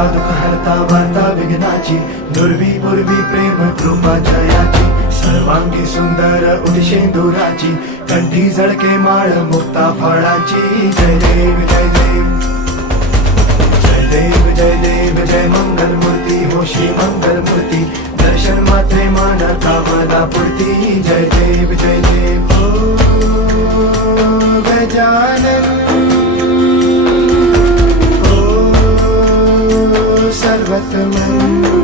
हरता दुःख हरता वार्ता विघ्नाची, दुर्वी पूर्वी प्रेम कृपा जयाची, सर्वांगी सुंदर उदिशेंदुराची, कंठी झळके माळ मुक्ता फळाची. जय देव जय देव जय देव जय देव जय मंगल मूर्ती हो श्री मंगल मूर्ती, दर्शन मात्रे मान कामना पूर्ती. जय देव जय देव ओ गजानन ओ सर्वतमन